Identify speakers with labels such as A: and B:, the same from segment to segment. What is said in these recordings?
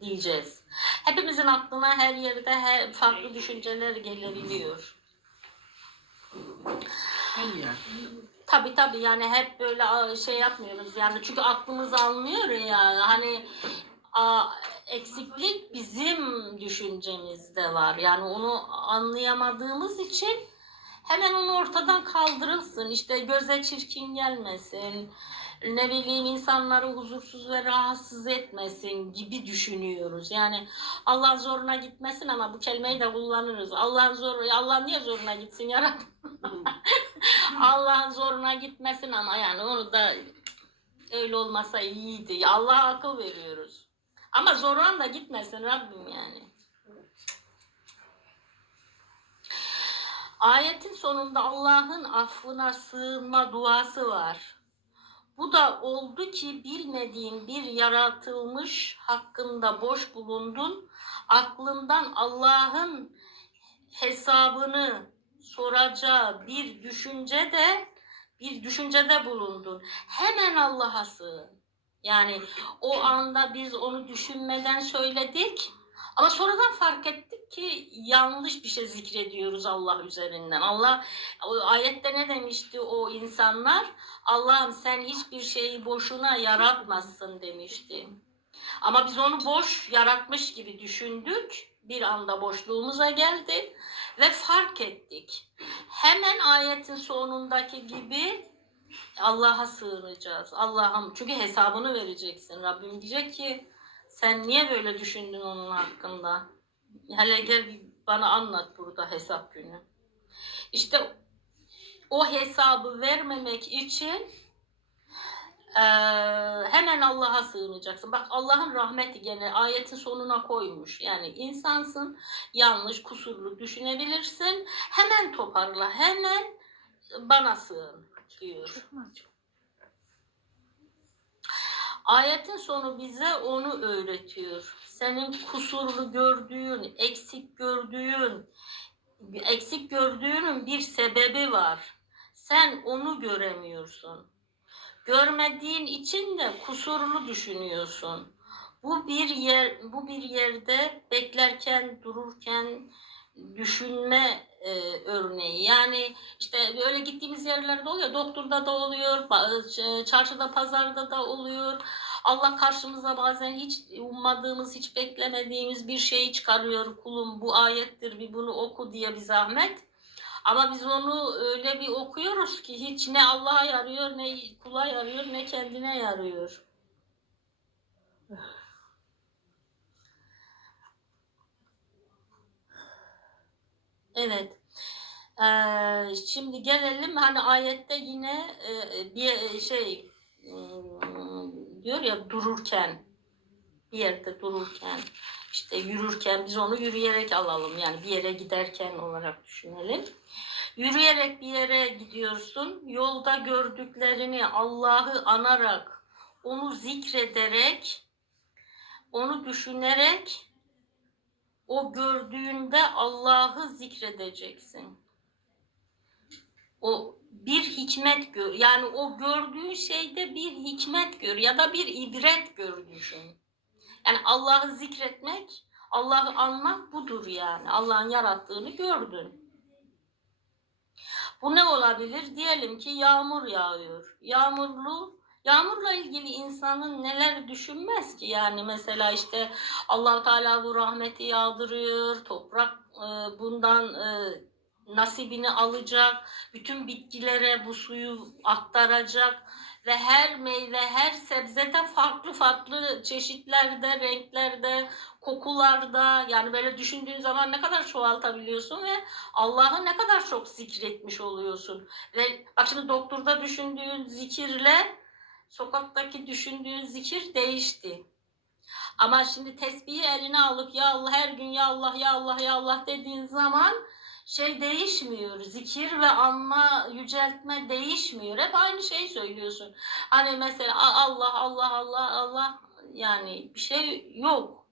A: diyeceğiz. Hepimizin aklına her yerde her farklı düşünceler gelebiliyor.
B: Her yer.
A: Tabii tabii yani hep böyle şey yapmıyoruz yani çünkü aklımız almıyor ya hani a, eksiklik bizim düşüncemizde var yani onu anlayamadığımız için hemen onu ortadan kaldırılsın işte göze çirkin gelmesin ne bileyim insanları huzursuz ve rahatsız etmesin gibi düşünüyoruz. Yani Allah zoruna gitmesin ama bu kelimeyi de kullanırız. Allah zor Allah niye zoruna gitsin ya Rabbi? Allah'ın zoruna gitmesin ama yani onu da öyle olmasa iyiydi. Allah'a akıl veriyoruz. Ama zoruna da gitmesin Rabbim yani. Ayetin sonunda Allah'ın affına sığınma duası var. Bu da oldu ki bilmediğin bir yaratılmış hakkında boş bulundun. Aklından Allah'ın hesabını soracağı bir düşünce de bir düşüncede bulundun. Hemen Allah'a sığın. Yani o anda biz onu düşünmeden söyledik. Ama sonradan fark ettik ki yanlış bir şey zikrediyoruz Allah üzerinden. Allah o ayette ne demişti o insanlar? Allah'ım sen hiçbir şeyi boşuna yaratmazsın demişti. Ama biz onu boş yaratmış gibi düşündük. Bir anda boşluğumuza geldi ve fark ettik. Hemen ayetin sonundaki gibi Allah'a sığınacağız. Allah'ım çünkü hesabını vereceksin. Rabbim diyecek ki sen niye böyle düşündün onun hakkında? Hele gel bana anlat burada hesap günü. İşte o hesabı vermemek için eee, hemen Allah'a sığınacaksın. Bak Allah'ın rahmeti gene ayetin sonuna koymuş. Yani insansın, yanlış, kusurlu düşünebilirsin. Hemen toparla, hemen bana sığın diyor.
B: Çok?
A: Ayetin sonu bize onu öğretiyor. Senin kusurlu gördüğün, eksik gördüğün, eksik gördüğünün bir sebebi var. Sen onu göremiyorsun. Görmediğin için de kusurlu düşünüyorsun. Bu bir yer, bu bir yerde beklerken, dururken düşünme e, örneği. Yani işte öyle gittiğimiz yerlerde oluyor. Doktorda da oluyor, ba- çarşıda, pazarda da oluyor. Allah karşımıza bazen hiç ummadığımız, hiç beklemediğimiz bir şeyi çıkarıyor. Kulum bu ayettir, bir bunu oku diye bir zahmet. Ama biz onu öyle bir okuyoruz ki hiç ne Allah'a yarıyor, ne kula yarıyor, ne kendine yarıyor. Evet. Ee, şimdi gelelim hani ayette yine e, bir şey hmm, diyor ya dururken bir yerde dururken işte yürürken biz onu yürüyerek alalım yani bir yere giderken olarak düşünelim. Yürüyerek bir yere gidiyorsun. Yolda gördüklerini Allah'ı anarak, onu zikrederek, onu düşünerek o gördüğünde Allah'ı zikredeceksin. O bir hikmet gör. Yani o gördüğün şeyde bir hikmet gör ya da bir ibret gör düşün. Yani Allah'ı zikretmek, Allah'ı anmak budur yani. Allah'ın yarattığını gördün. Bu ne olabilir? Diyelim ki yağmur yağıyor. Yağmurlu Yağmurla ilgili insanın neler düşünmez ki? Yani mesela işte allah Teala bu rahmeti yağdırıyor, toprak e, bundan e, nasibini alacak, bütün bitkilere bu suyu aktaracak ve her meyve, her sebzede farklı farklı çeşitlerde, renklerde, kokularda yani böyle düşündüğün zaman ne kadar çoğaltabiliyorsun ve Allah'ı ne kadar çok zikretmiş oluyorsun. Ve bak şimdi doktorda düşündüğün zikirle sokaktaki düşündüğün zikir değişti. Ama şimdi tesbihi eline alıp ya Allah her gün ya Allah ya Allah ya Allah dediğin zaman şey değişmiyor. Zikir ve anma, yüceltme değişmiyor. Hep aynı şeyi söylüyorsun. Hani mesela "A- Allah Allah Allah Allah yani bir şey yok.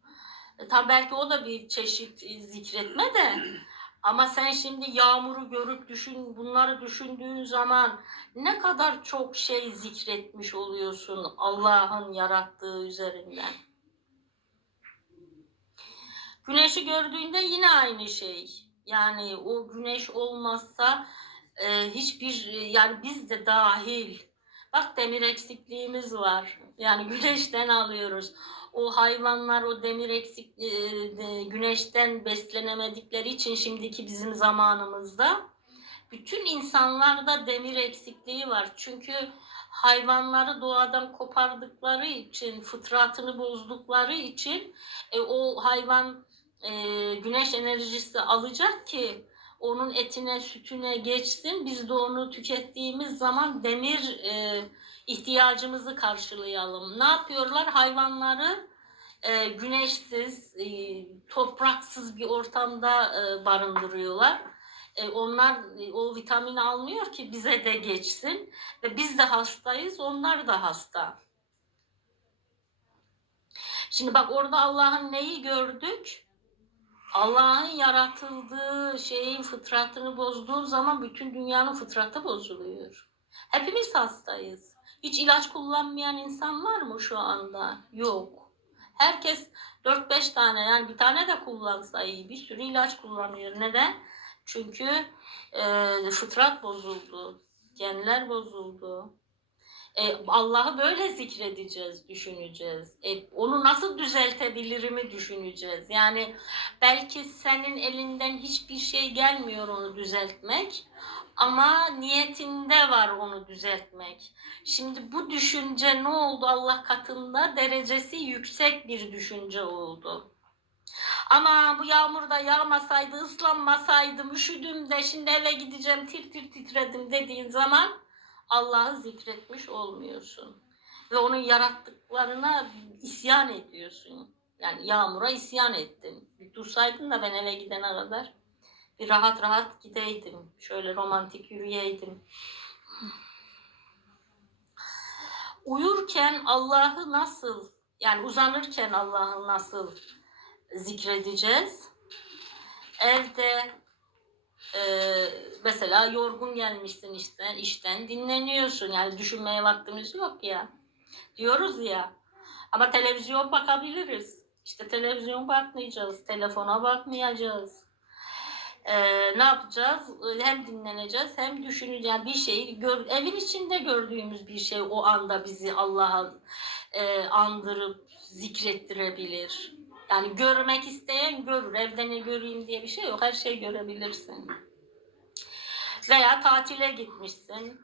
A: E, Tabii belki o da bir çeşit zikretme de ama sen şimdi yağmuru görüp düşün bunları düşündüğün zaman ne kadar çok şey zikretmiş oluyorsun Allah'ın yarattığı üzerinden. Güneşi gördüğünde yine aynı şey. Yani o güneş olmazsa e, hiçbir yani biz de dahil. Bak demir eksikliğimiz var. Yani güneşten alıyoruz. O hayvanlar o demir eksik e, e, güneşten beslenemedikleri için şimdiki bizim zamanımızda bütün insanlarda demir eksikliği var. Çünkü hayvanları doğadan kopardıkları için, fıtratını bozdukları için e, o hayvan e, güneş enerjisi alacak ki onun etine, sütüne geçsin. Biz de onu tükettiğimiz zaman demir e, ihtiyacımızı karşılayalım. Ne yapıyorlar? Hayvanları e, güneşsiz, e, topraksız bir ortamda e, barındırıyorlar. E, onlar e, o vitamini almıyor ki bize de geçsin ve biz de hastayız, onlar da hasta. Şimdi bak orada Allah'ın neyi gördük? Allah'ın yaratıldığı şeyin fıtratını bozduğun zaman bütün dünyanın fıtratı bozuluyor. Hepimiz hastayız. Hiç ilaç kullanmayan insan var mı şu anda? Yok. Herkes 4-5 tane yani bir tane de kullansa iyi bir sürü ilaç kullanıyor. Neden? Çünkü e, fıtrat bozuldu. Genler bozuldu. E, Allah'ı böyle zikredeceğiz, düşüneceğiz. E, onu nasıl düzeltebilirimi düşüneceğiz. Yani belki senin elinden hiçbir şey gelmiyor onu düzeltmek. Ama niyetinde var onu düzeltmek. Şimdi bu düşünce ne oldu Allah katında? Derecesi yüksek bir düşünce oldu. Ama bu yağmurda yağmasaydı, ıslanmasaydım, üşüdüm de şimdi eve gideceğim, tir tir titredim dediğin zaman Allah'ı zikretmiş olmuyorsun. Ve onun yarattıklarına isyan ediyorsun. Yani yağmura isyan ettin. Bir dursaydın da ben eve gidene kadar bir rahat rahat gideydim. Şöyle romantik yürüyeydim. Uyurken Allah'ı nasıl, yani uzanırken Allah'ı nasıl zikredeceğiz? Evde e, mesela yorgun gelmişsin işten, işten dinleniyorsun. Yani düşünmeye vaktimiz yok ya. Diyoruz ya. Ama televizyon bakabiliriz. İşte televizyon bakmayacağız, telefona bakmayacağız. Ee, ne yapacağız? Hem dinleneceğiz hem düşüneceğiz. Bir şeyi gör, evin içinde gördüğümüz bir şey o anda bizi Allah'a e, andırıp zikrettirebilir. Yani görmek isteyen görür. Evde ne göreyim diye bir şey yok. Her şeyi görebilirsin. Veya tatile gitmişsin.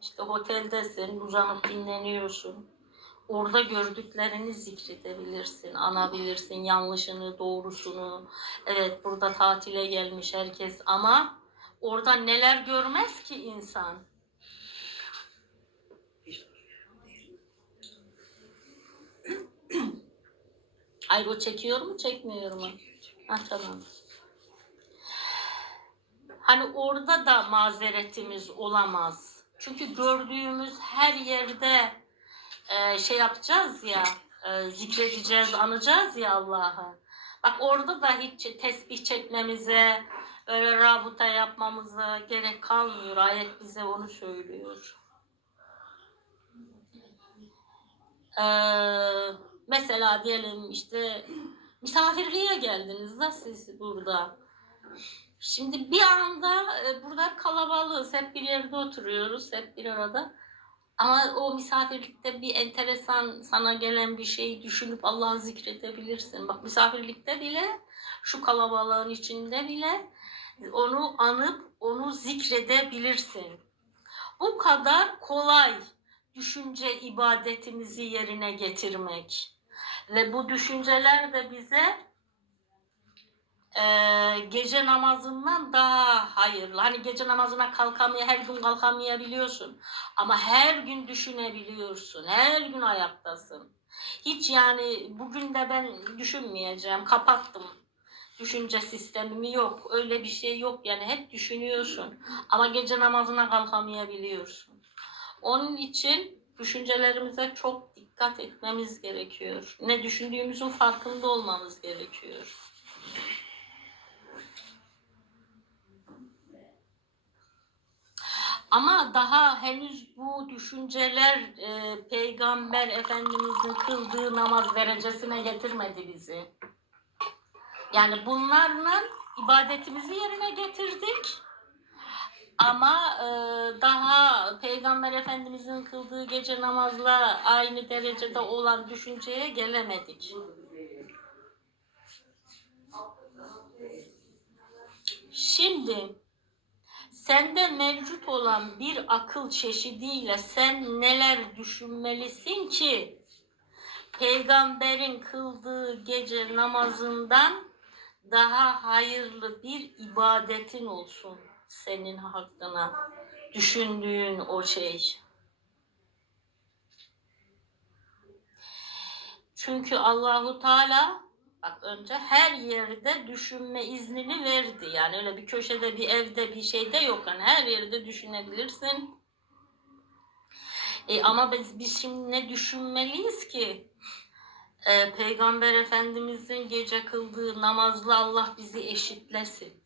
A: İşte oteldesin, uzanıp dinleniyorsun. Orada gördüklerini zikredebilirsin, anabilirsin, yanlışını, doğrusunu. Evet burada tatile gelmiş herkes ama orada neler görmez ki insan? Hayır o çekiyor mu çekmiyor mu? Ha tamam. Hani orada da mazeretimiz olamaz. Çünkü gördüğümüz her yerde e, şey yapacağız ya, e, zikredeceğiz, anacağız ya Allah'ı. Bak orada da hiç tesbih çekmemize, öyle rabuta yapmamıza gerek kalmıyor. Ayet bize onu söylüyor. Ee, mesela diyelim işte misafirliğe geldiniz da siz burada. Şimdi bir anda e, burada kalabalığız. Hep bir yerde oturuyoruz. Hep bir arada. Ama o misafirlikte bir enteresan sana gelen bir şeyi düşünüp Allah'ı zikredebilirsin. Bak misafirlikte bile şu kalabalığın içinde bile onu anıp onu zikredebilirsin. Bu kadar kolay düşünce ibadetimizi yerine getirmek. Ve bu düşünceler de bize e, gece namazından daha hayırlı. Hani gece namazına kalkamaya, her gün kalkamayabiliyorsun. Ama her gün düşünebiliyorsun. Her gün ayaktasın. Hiç yani bugün de ben düşünmeyeceğim. Kapattım. Düşünce sistemimi yok. Öyle bir şey yok. Yani hep düşünüyorsun. Ama gece namazına kalkamayabiliyorsun. Onun için düşüncelerimize çok dikkat etmemiz gerekiyor. Ne düşündüğümüzün farkında olmamız gerekiyor. Ama daha henüz bu düşünceler e, Peygamber Efendimizin kıldığı namaz derecesine getirmedi bizi. Yani bunlarla ibadetimizi yerine getirdik. Ama e, daha Peygamber Efendimizin kıldığı gece namazla aynı derecede olan düşünceye gelemedik. Şimdi sende mevcut olan bir akıl çeşidiyle sen neler düşünmelisin ki peygamberin kıldığı gece namazından daha hayırlı bir ibadetin olsun senin hakkına düşündüğün o şey. Çünkü Allahu Teala bak önce her yerde düşünme iznini verdi. Yani öyle bir köşede, bir evde, bir şeyde yok. Yani her yerde düşünebilirsin. E, ama biz, biz şimdi ne düşünmeliyiz ki? E, Peygamber Efendimizin gece kıldığı namazla Allah bizi eşitlesin.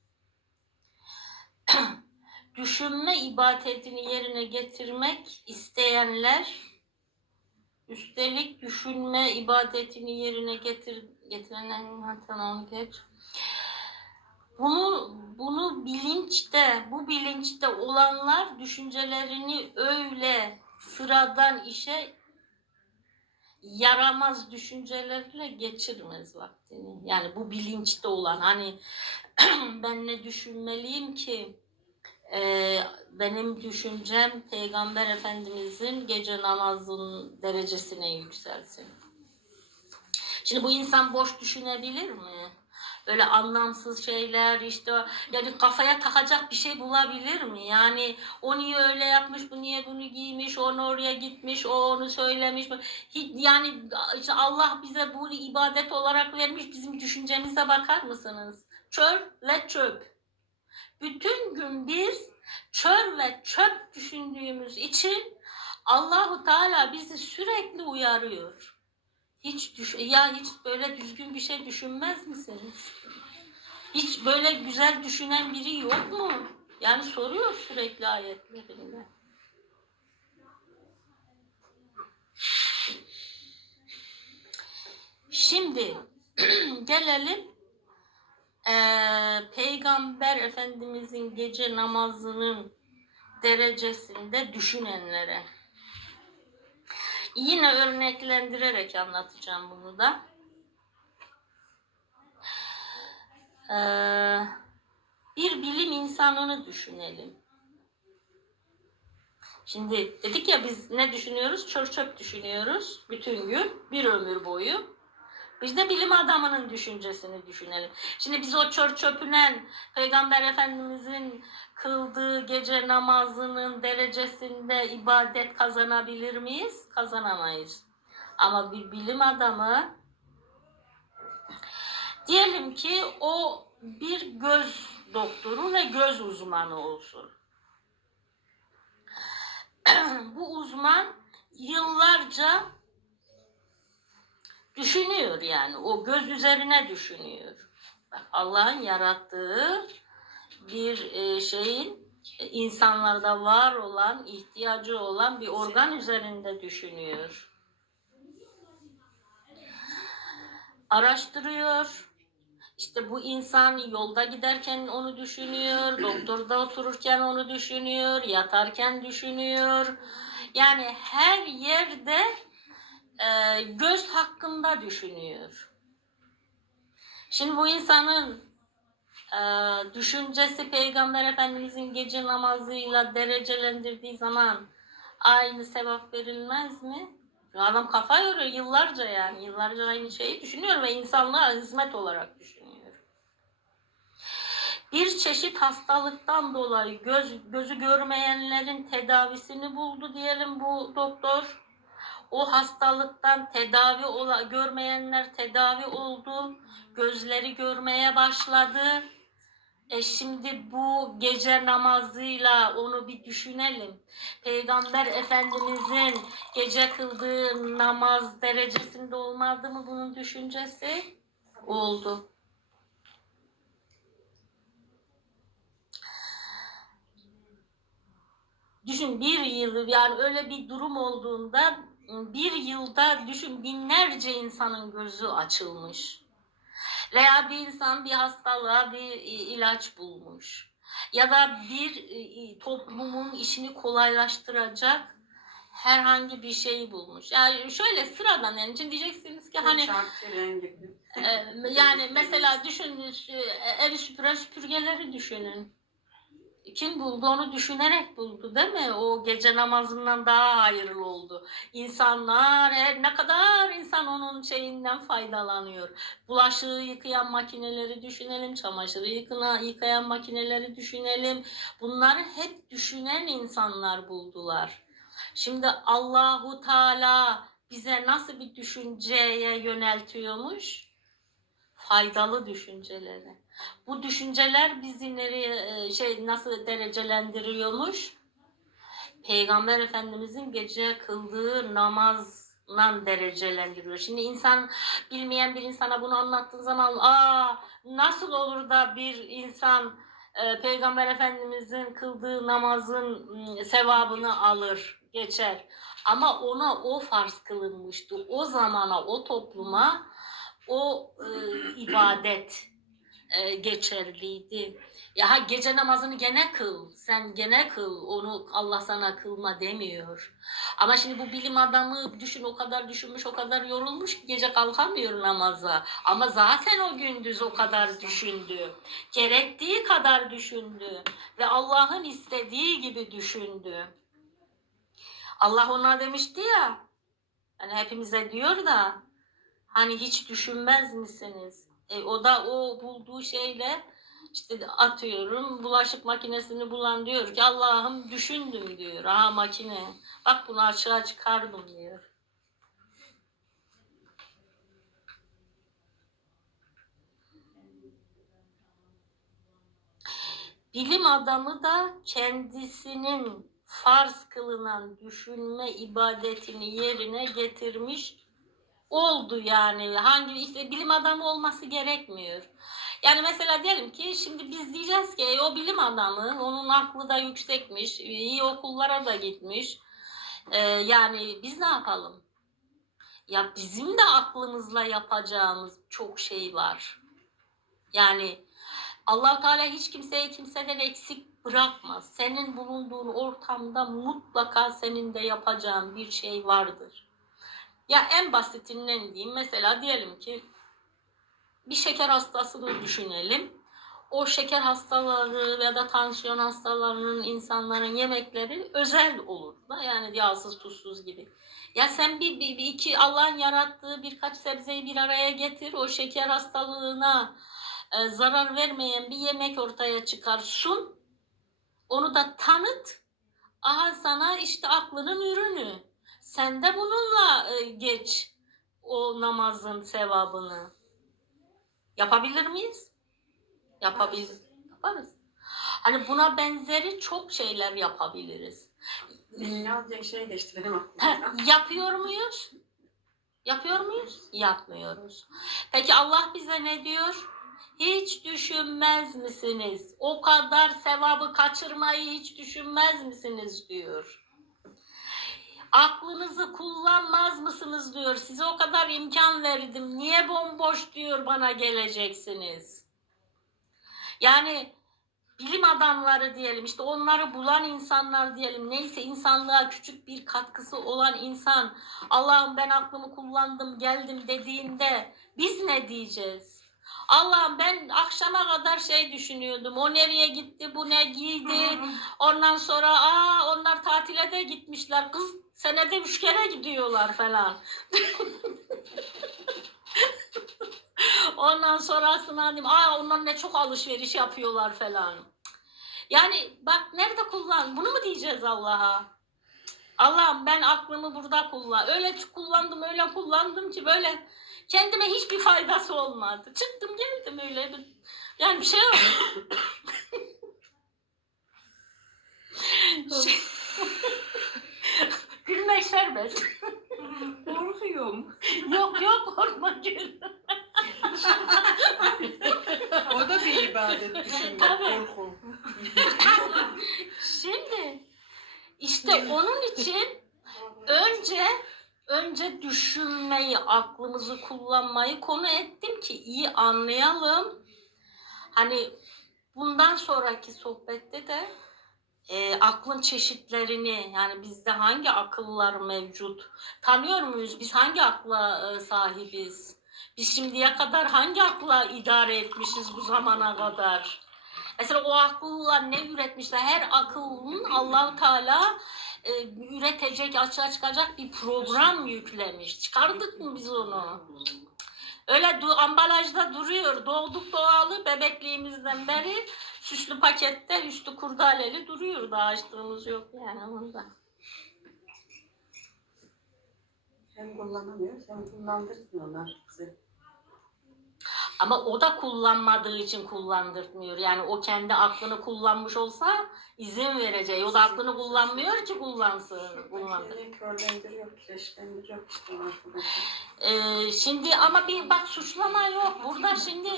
A: Düşünme ibadetini yerine getirmek isteyenler Üstelik düşünme ibadetini yerine getir getiren hatta onu geç. Bunu bunu bilinçte, bu bilinçte olanlar düşüncelerini öyle sıradan işe yaramaz düşüncelerle geçirmez vaktini. Yani bu bilinçte olan hani ben ne düşünmeliyim ki ee, benim düşüncem Peygamber Efendimizin gece namazının derecesine yükselsin. Şimdi bu insan boş düşünebilir mi? Öyle anlamsız şeyler işte yani kafaya takacak bir şey bulabilir mi? Yani o niye öyle yapmış, bu niye bunu giymiş, onu oraya gitmiş, o onu söylemiş. Hiç, yani işte Allah bize bunu ibadet olarak vermiş. Bizim düşüncemize bakar mısınız? Çöl ve çöp. Bütün gün biz çöl ve çöp düşündüğümüz için Allahu Teala bizi sürekli uyarıyor. Hiç düş ya hiç böyle düzgün bir şey düşünmez misiniz? Hiç böyle güzel düşünen biri yok mu? Yani soruyor sürekli ayetlerinde. Şimdi gelelim ee, Peygamber Efendimizin gece namazının derecesinde düşünenlere. Yine örneklendirerek anlatacağım bunu da. Ee, bir bilim insanını düşünelim. Şimdi dedik ya biz ne düşünüyoruz? Çöp çöp düşünüyoruz bütün gün, bir ömür boyu. Biz de bilim adamının düşüncesini düşünelim. Şimdi biz o çöp çöpünen Peygamber Efendimizin kıldığı gece namazının derecesinde ibadet kazanabilir miyiz? Kazanamayız. Ama bir bilim adamı diyelim ki o bir göz doktoru ve göz uzmanı olsun. Bu uzman yıllarca düşünüyor yani. O göz üzerine düşünüyor. Allah'ın yarattığı bir e, şeyin e, insanlarda var olan, ihtiyacı olan bir organ üzerinde düşünüyor. Araştırıyor. İşte bu insan yolda giderken onu düşünüyor, doktorda otururken onu düşünüyor, yatarken düşünüyor. Yani her yerde e, göz hakkında düşünüyor. Şimdi bu insanın e, düşüncesi Peygamber Efendimizin gece namazıyla derecelendirdiği zaman aynı sevap verilmez mi? Adam kafa yoruyor yıllarca yani. Yıllarca aynı şeyi düşünüyor ve insanlığa hizmet olarak düşünüyor. Bir çeşit hastalıktan dolayı göz, gözü görmeyenlerin tedavisini buldu diyelim bu doktor o hastalıktan tedavi ola, görmeyenler tedavi oldu. Gözleri görmeye başladı. E şimdi bu gece namazıyla onu bir düşünelim. Peygamber Efendimizin gece kıldığı namaz derecesinde olmadı mı bunun düşüncesi? Oldu. Düşün bir yıl yani öyle bir durum olduğunda bir yılda düşün binlerce insanın gözü açılmış. Veya bir insan bir hastalığa bir ilaç bulmuş. Ya da bir toplumun işini kolaylaştıracak herhangi bir şeyi bulmuş. Yani şöyle sıradan yani için diyeceksiniz ki hani e, yani mesela düşünün e, evi süpüren süpürgeleri düşünün. Kim buldu onu düşünerek buldu değil mi? O gece namazından daha hayırlı oldu. İnsanlar ne kadar insan onun şeyinden faydalanıyor. Bulaşığı yıkayan makineleri düşünelim, çamaşırı yıkına, yıkayan makineleri düşünelim. Bunları hep düşünen insanlar buldular. Şimdi Allahu Teala bize nasıl bir düşünceye yöneltiyormuş? Faydalı düşünceleri. Bu düşünceler bizi nereye e, şey nasıl derecelendiriyormuş? Peygamber Efendimizin gece kıldığı namazla derecelendiriyor. Şimdi insan bilmeyen bir insana bunu anlattığın zaman aa nasıl olur da bir insan e, Peygamber Efendimizin kıldığı namazın m, sevabını alır, geçer. Ama ona o farz kılınmıştı. O zamana, o topluma o e, ibadet e, geçerliydi. Ya ha, gece namazını gene kıl. Sen gene kıl. Onu Allah sana kılma demiyor. Ama şimdi bu bilim adamı düşün o kadar düşünmüş, o kadar yorulmuş ki gece kalkamıyor namaza. Ama zaten o gündüz o kadar düşündü. Gerektiği kadar düşündü ve Allah'ın istediği gibi düşündü. Allah ona demişti ya. Hani hepimize diyor da hani hiç düşünmez misiniz? E, o da o bulduğu şeyle işte atıyorum bulaşık makinesini bulan diyor ki Allah'ım düşündüm diyor. Aha makine. Bak bunu açığa çıkardım diyor. Bilim adamı da kendisinin farz kılınan düşünme ibadetini yerine getirmiş oldu yani. Hangi işte bilim adamı olması gerekmiyor. Yani mesela diyelim ki şimdi biz diyeceğiz ki "E, o bilim adamı, onun aklı da yüksekmiş, iyi okullara da gitmiş. Ee, yani biz ne yapalım? Ya bizim de aklımızla yapacağımız çok şey var. Yani allah Teala hiç kimseyi kimseden eksik bırakmaz. Senin bulunduğun ortamda mutlaka senin de yapacağın bir şey vardır. Ya en basitinden diyeyim mesela diyelim ki bir şeker hastasını düşünelim. O şeker hastaları ya da tansiyon hastalarının insanların yemekleri özel olur da yani yağsız tuzsuz gibi. Ya sen bir, bir, bir iki Allah'ın yarattığı birkaç sebzeyi bir araya getir o şeker hastalığına e, zarar vermeyen bir yemek ortaya çıkar. Onu da tanıt. Aha sana işte aklının ürünü. Sen de bununla e, geç o namazın sevabını. Yapabilir miyiz? Yapabiliriz. Yaparız. Hani buna benzeri çok şeyler yapabiliriz.
B: Diye şey geçti benim
A: Ha,
B: aklımdan.
A: Yapıyor muyuz? Yapıyor muyuz? Yapmıyoruz. Peki Allah bize ne diyor? Hiç düşünmez misiniz? O kadar sevabı kaçırmayı hiç düşünmez misiniz diyor. Aklınızı kullanmaz mısınız diyor. Size o kadar imkan verdim. Niye bomboş diyor bana geleceksiniz. Yani bilim adamları diyelim işte onları bulan insanlar diyelim neyse insanlığa küçük bir katkısı olan insan Allah'ım ben aklımı kullandım geldim dediğinde biz ne diyeceğiz? Allah'ım ben akşama kadar şey düşünüyordum. O nereye gitti, bu ne giydi. Ondan sonra aa onlar tatile de gitmişler. Kız senede üç kere gidiyorlar falan. Ondan sonrasına dedim aa onlar ne çok alışveriş yapıyorlar falan. Yani bak nerede kullan? Bunu mu diyeceğiz Allah'a? Allah'ım ben aklımı burada kullan. Öyle kullandım öyle kullandım ki böyle kendime hiçbir faydası olmadı. Çıktım geldim öyle. bir- Yani bir şey yok. Şey- Gülmek serbest.
C: Korkuyorum.
A: yok yok korkma gül.
C: O da bir ibadet düşünmek,
A: Tabii.
C: korku.
A: Şimdi işte onun için önce önce düşünmeyi, aklımızı kullanmayı konu ettim ki iyi anlayalım. Hani bundan sonraki sohbette de e, aklın çeşitlerini yani bizde hangi akıllar mevcut tanıyor muyuz? Biz hangi akla e, sahibiz? Biz şimdiye kadar hangi akla idare etmişiz bu zamana kadar? Mesela o akılla ne üretmişler? Her akılın Allahu Teala e, üretecek, açığa çıkacak bir program yüklemiş. Çıkardık mı biz onu? Öyle du- ambalajda duruyor. Doğduk doğalı bebekliğimizden beri süslü pakette üstü kurdaleli duruyor. Daha açtığımız yok yani onda.
B: Hem kullanamıyoruz hem kullandırmıyorlar bizi.
A: Ama o da kullanmadığı için kullandırtmıyor. Yani o kendi aklını kullanmış olsa izin verecek. O da aklını kullanmıyor ki kullansın. Kullandır.
B: Beni körlendiriyor, kireçlendiriyor işte o arkadaşlar.
A: Ee, şimdi ama bir bak suçlama yok. Burada şimdi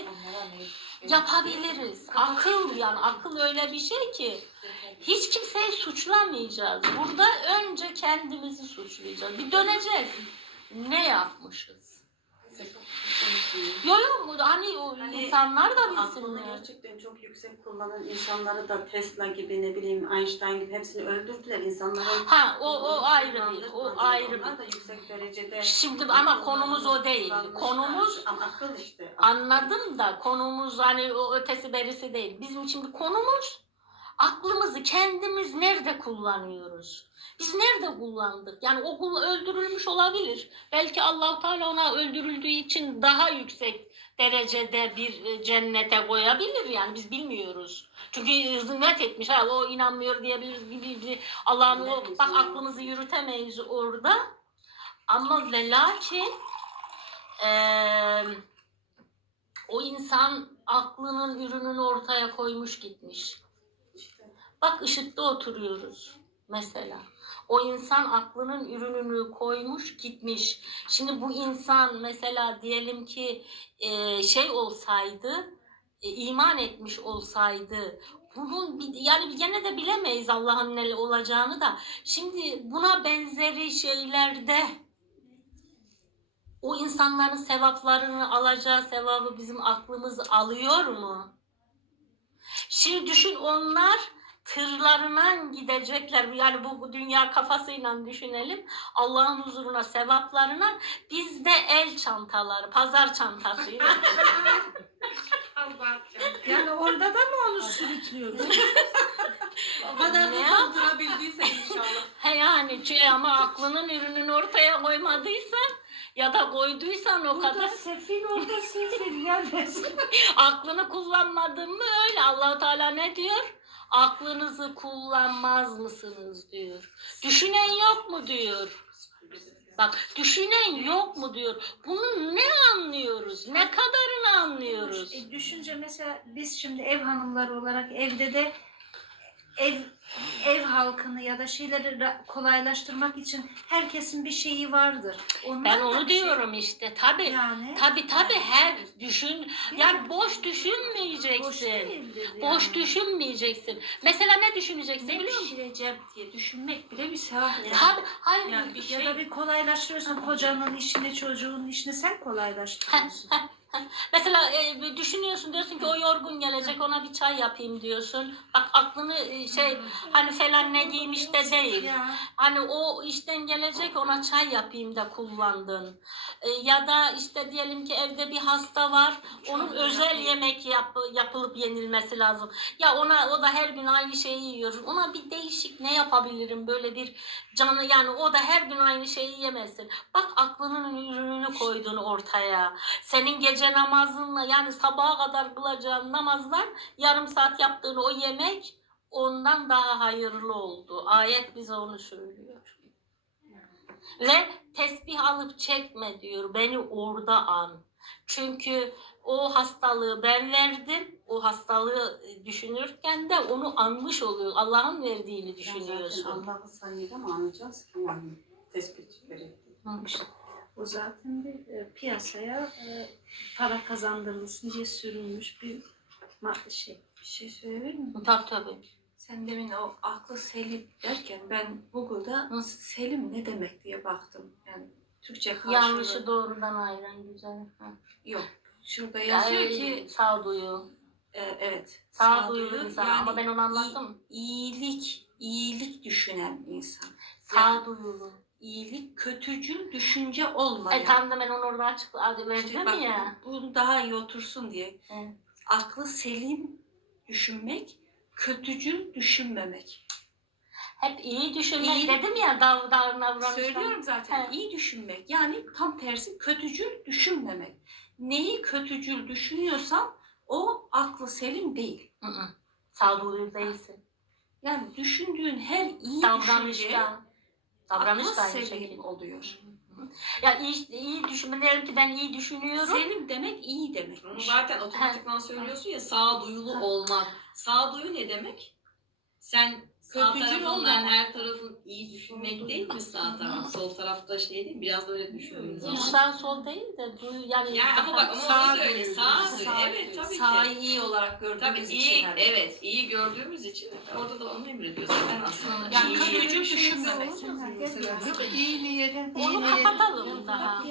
A: yapabiliriz. Akıl yani akıl öyle bir şey ki hiç kimseyi suçlamayacağız. Burada önce kendimizi suçlayacağız. Bir döneceğiz. Ne yapmışız? Yok yok hani o
B: Hani
A: insanlar da
B: Aklını
A: bilsinler.
B: gerçekten çok yüksek kullanan insanları da Tesla gibi ne bileyim Einstein gibi hepsini öldürdüler. İnsanların
A: Ha o o ayrı bir. O ayrı
B: Onlar
A: bir.
B: da yüksek derecede
A: Şimdi ama konumuz o değil.
B: kullanmışlar.
A: Konumuz
B: ama akıl işte.
A: anladım da konumuz hani o ötesi berisi değil. Bizim şimdi konumuz aklımızı kendimiz nerede kullanıyoruz? Biz nerede kullandık? Yani o kul öldürülmüş olabilir. Belki Allahu Teala ona öldürüldüğü için daha yüksek derecede bir e, cennete koyabilir yani biz bilmiyoruz. Çünkü hizmet etmiş ha o inanmıyor diyebiliriz gibi Allah'ın o bak aklımızı yürütemeyiz orada. Ama ve lakin eee, o insan aklının ürününü ortaya koymuş gitmiş. Bak ışıkta oturuyoruz mesela. O insan aklının ürününü koymuş gitmiş. Şimdi bu insan mesela diyelim ki e, şey olsaydı, e, iman etmiş olsaydı, bunun yani gene de bilemeyiz Allah'ın ne olacağını da. Şimdi buna benzeri şeylerde o insanların sevaplarını alacağı sevabı bizim aklımız alıyor mu? Şimdi düşün onlar tırlarına gidecekler. Yani bu, dünya kafasıyla düşünelim. Allah'ın huzuruna sevaplarına biz de el çantaları, pazar çantasıyla.
C: Yani orada da mı onu sürütlüyoruz?
B: O kadar
A: Ne
B: da kaldırabildiysek inşallah.
A: He yani çü- ama aklının ürününü ortaya koymadıysan ya da koyduysan o
C: Burada
A: kadar
C: sefil orada sefil yani.
A: aklını kullanmadın mı öyle Allahu Teala ne diyor? Aklınızı kullanmaz mısınız diyor. Düşünen yok mu diyor. Bak düşünen yok mu diyor. Bunu ne anlıyoruz? Ne kadarını anlıyoruz?
D: E, düşünce mesela biz şimdi ev hanımları olarak evde de ev ev halkını ya da şeyleri kolaylaştırmak için herkesin bir şeyi vardır. Onlar
A: Ben onu
D: şey-
A: diyorum işte. Tabii
D: Yani
A: tabii tabii her düşün yani boş
D: boş
A: düşünmeyeceksin. Boş
D: yani.
A: düşünmeyeceksin. Mesela ne düşüneceksin
D: Ne
A: biliyor musun?
D: pişireceğim diye düşünmek bile bir sevap. Yani.
A: Tabii hayır.
B: Yani bir
D: Ya
B: şey
D: da bir kolaylaştırıyorsun kocanın işini, çocuğun işini sen kolaylaştırıyorsun.
A: Mesela e, düşünüyorsun diyorsun ki o yorgun gelecek ona bir çay yapayım diyorsun. Bak aklını e, şey hani falan ne giymiş de değil. Hani o işten gelecek ona çay yapayım da kullandın. E, ya da işte diyelim ki evde bir hasta var. Onun özel yemek yap, yapılıp yenilmesi lazım. Ya ona o da her gün aynı şeyi yiyor. Ona bir değişik ne yapabilirim böyle bir canı yani o da her gün aynı şeyi yemesin. Bak aklının ürününü koydun ortaya. Senin gece namazınla yani sabaha kadar kılacağın namazdan yarım saat yaptığın o yemek ondan daha hayırlı oldu. Ayet bize onu söylüyor. Ve tesbih alıp çekme diyor. Beni orada an. Çünkü o hastalığı ben verdim. O hastalığı düşünürken de onu anmış oluyor. Allah'ın verdiğini düşünüyorsun.
B: Allah'ı mı anlayacağız ki yani tespit gerekli.
D: O zaten bir e, piyasaya e, para kazandırılsın diye sürülmüş bir madde şey.
E: Bir şey söyleyebilir miyim?
A: Tabii tabii.
E: Sen demin o aklı selim derken ben Google'da
A: Hı.
E: selim ne demek diye baktım. Yani
B: Türkçe karşılığı
A: Yanlışı doğrudan ayıran güzel.
B: Yok. Şurada yazıyor ki
A: sağduyu.
B: e, evet.
A: Sağduyulu insan
B: yani
A: ama ben onu anlattım.
B: iyilik, iyilik düşünen insan.
A: Sağduyulu.
B: İyilik, kötücül düşünce olmayan.
A: E tam da ben onu orada açık adı
B: İşte bak,
A: ya.
B: Bu daha iyi otursun diye.
A: Evet.
B: Aklı selim düşünmek, kötücül düşünmemek.
A: Hep iyi düşünmek
B: İyi-
A: dedim ya dav davran davranıştan.
B: Söylüyorum zaten.
A: He.
B: iyi düşünmek. Yani tam tersi kötücül düşünmemek. Neyi kötücül düşünüyorsan o aklı selim değil.
A: Hı hı. Sağduyulu değilsin.
B: Yani düşündüğün her iyi düşünce
A: Davranışta. Davranış
B: aklı
A: da aynı şekilde.
B: oluyor.
A: Ya iyi, iyi düşünmelerim ki ben iyi düşünüyorum.
B: Selim demek iyi demek.
F: Onu zaten otomatikman söylüyorsun ya sağduyulu olmak. Sağduyu ne demek? Sen sağ
B: Kötücül
F: her tarafın iyi düşünmek değil mi sağ taraf? Sol tarafta şey değil mi? Biraz da öyle zaman.
A: Sağ sol değil de duy yani.
F: Yani ama bak ama
C: Sağ
F: o da öyle.
C: duyu,
F: Sağ
C: sağ
F: duyu. Evet tabii
C: Sağı
F: ki.
C: iyi olarak
F: Tabii
C: gördüğümüz
F: iyi,
C: için. hani.
F: evet iyi gördüğümüz için orada da onu emrediyor zaten aslında.
B: Yani
F: İyi-
B: kötücül düşünmemek.
C: Yok iyi niyetin, iyi
A: Onu
C: niyetin.
A: kapatalım daha.